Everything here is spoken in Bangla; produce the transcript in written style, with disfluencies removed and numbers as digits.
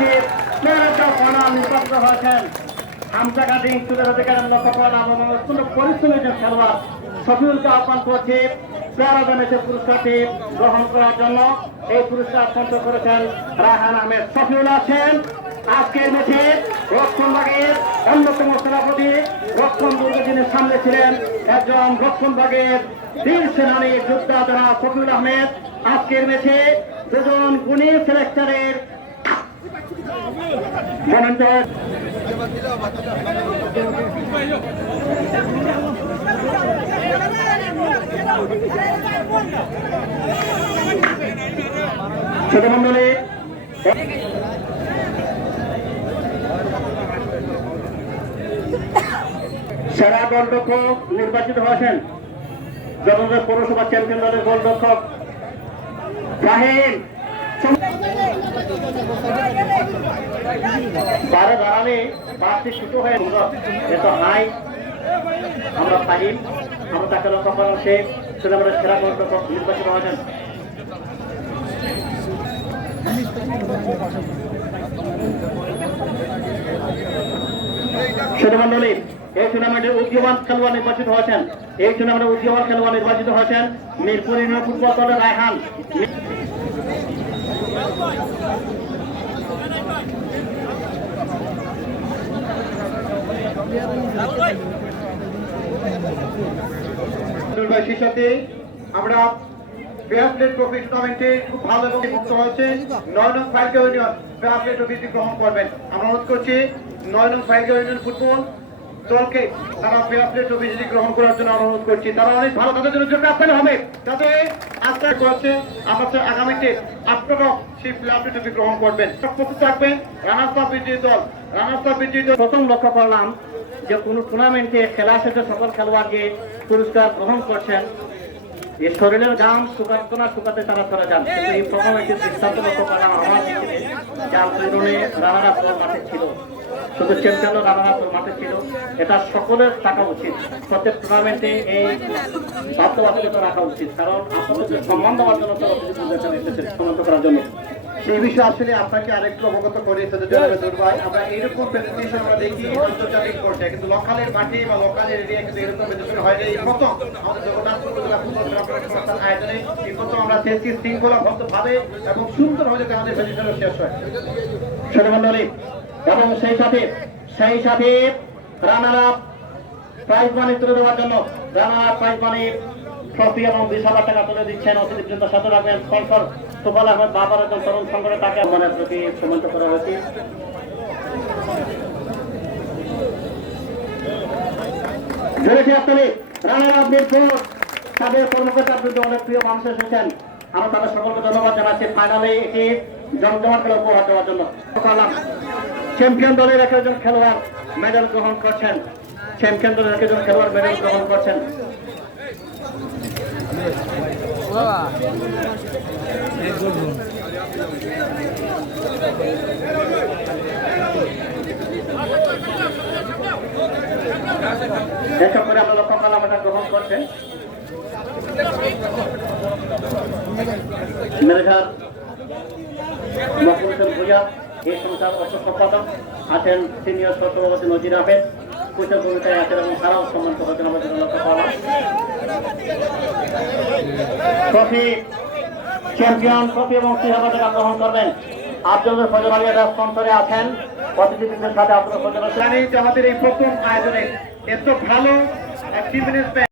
উপস্থিত নির্বাচিত হয়েছেন হামজা কাটিং চুলের অধিকারের লক্ষ্য করাম এবং অত্যন্ত পরিশ্রমী যে খেলোয়াড় শফিউলকে আহ্বান করছি প্লেয়ার অফ দ্য ম্যাচের পুরস্কারটি গ্রহণ করার জন্য। এই পুরস্কার স্পন্সর করেছেন রায়হান আহমেদ। শফিউল আছেন আজকের ম্যাচে রক্ষণভাগের অন্যতম সেনাপতি, রক্ষণ দুর্গে যিনি সামনে ছিলেন একজন রক্ষণভাগের বীর সেনানী যোদ্ধা যারা শফিউল আহমেদ। আজকের ম্যাচে দুজন গুণী সিলেক্টরের মনোনয়ন মন্ডলী সেরা গোলরক্ষক নির্বাচিত হয়েছেন জগন্নাথ পৌরসভা চ্যাম্পিয়ন দলের গোলরক্ষক রাহিম। বারে দাঁড়ালে বাসটি ছোট হয়ে এত হাই আমরা ফাহিম আমরা তাকে লক্ষ্য করা সে সেটা আমাদের সেরা গোলরক্ষক নির্বাচিত হয়েছেন। মন্ডলী এই টুর্নামেন্টের উদীয়মান খেলোয়াড় নির্বাচিত হয়েছেন। এই টুর্নামেন্টের উদীয়মান খেলোয়াড় নির্বাচিত হয়েছেন মিরপুর ইউনিয়ন ফুটবল দলের রায়হান। শিশুতে আমরা ফেয়ারপ্লেট ট্রফি টুর্নামেন্টে খুব ভালো এবং মুক্ত হয়েছে 9 নং ফাইলকা ইউনিয়ন ফেয়ারপ্লেট ট্রফিটি গ্রহণ করবেন। আমরা অনুরোধ করছি 9 নং ফাইলকা ইউনিয়ন ফুটবল দলকে তারা ফেয়ারপ্লেট ট্রফিটি গ্রহণ করার জন্য অনুরোধ করছি। তারা অনেক ভালো তাদের জন্য প্রার্থনা হবে যাতে আস্থা করছে আমরা আগামীতে আপনারাও সেই ফেয়ারপ্লেট ট্রফি গ্রহণ করবেন। প্রস্তুত থাকবেন রানার্স আপ বিজয়ী দল। রানার্স আপ বিজয়ী দল প্রথম লক্ষ্য করলাম যে কোনো টুর্নামেন্টে খেলা শেষে সকল খেলোয়াড়কে পুরস্কার গ্রহণ করছেন এই শরীরের গাম শুকাতে না শুকাতে তারা সরে যান। কিন্তু এই প্রথম একটি দৃষ্টান্ত লক্ষ্য করলাম আমার যার তরুণে রানারা দল মাঠে ছিল, শুধু চ্যাম্পিয়ন রানারা দল মাঠে ছিল। এটা সকলের থাকা উচিত, প্রত্যেক টুর্নামেন্টে এই বাধ্যবাধকতা রাখা উচিত, কারণ আপনাদের সম্মান দেওয়ার জন্য এসেছে সমান্ত করার জন্য। সেই বিষয়ে আসলে আপনাকে আরেকটু অবগত করিয়েছে ভাই আমরা এইরকম প্রেজেন্টেশন আমরা দেখি আন্তর্জাতিক পর্যায়ে, কিন্তু লোকালের মাঠে বা লোকালের এরিয়া কিন্তু এরকম প্রেজেন্টেশন হয় না। এই প্রথম আমাদের জগন্নাথপুর জেলা ফুটবল সংস্থার আয়োজনে এই প্রথম আমরা চেয়েছি শৃঙ্খলাবদ্ধভাবে এবং সুন্দরভাবে যাতে আমাদের প্রেজেন্টেশন শেষ হয় মন্ডলী। এবং সেই সাথে রানার আপ প্রাইজ মানি তুলে দেওয়ার জন্য runner up prize money trophy এবং 20,000 টাকা তুলে দিচ্ছেন অতিথিবৃন্দ। সাথে রাখবেন স্পন্সর তোফাল আহমেদ বাবার একজন তরুণ সংগঠনের তাকে আমাদের প্রতি সম্মানিত করা হয়েছে। রানার আপ মিরপুর তাদের কর্মকর্তার বিরুদ্ধে অনেক প্রিয় মানুষ এসেছেন, আমরা তাদের সকলকে ধন্যবাদ জানাচ্ছি। ফাইনালে এটি জমজমাট করে উপহার দেওয়ার জন্য চ্যাম্পিয়ন দলের একজন খেলোয়াড় মেডেল গ্রহণ করছেন। চ্যাম্পিয়ন দলের একজন খেলোয়াড় মেডেল গ্রহণ করছেন। এসব করে আমরা লক্ষ্য করলাম এটা গ্রহণ করছেন ম্যানেজার মকবুল হোসেন ভূঁইয়া, এই সংস্থার অর্থ সম্পাদক আছেন সিনিয়র সহসভাপতি নজির আহমেদ, কুশল ভূমিকায় আছেন এবং তারাও সম্মানিত হচ্ছেন আমাদের জন্য লক্ষ্য করলাম। ট্রফি চ্যাম্পিয়ন ট্রফি এবং 30,000 টাকা গ্রহণ করবেন আব্দুল ফজল আলী স্পন্সরে আছেন অতিথিবৃন্দের সাথে আব্দুল ফজল। আমাদের এই প্রথম আয়োজনে এত ভালো অ্যাক্টিভিটিস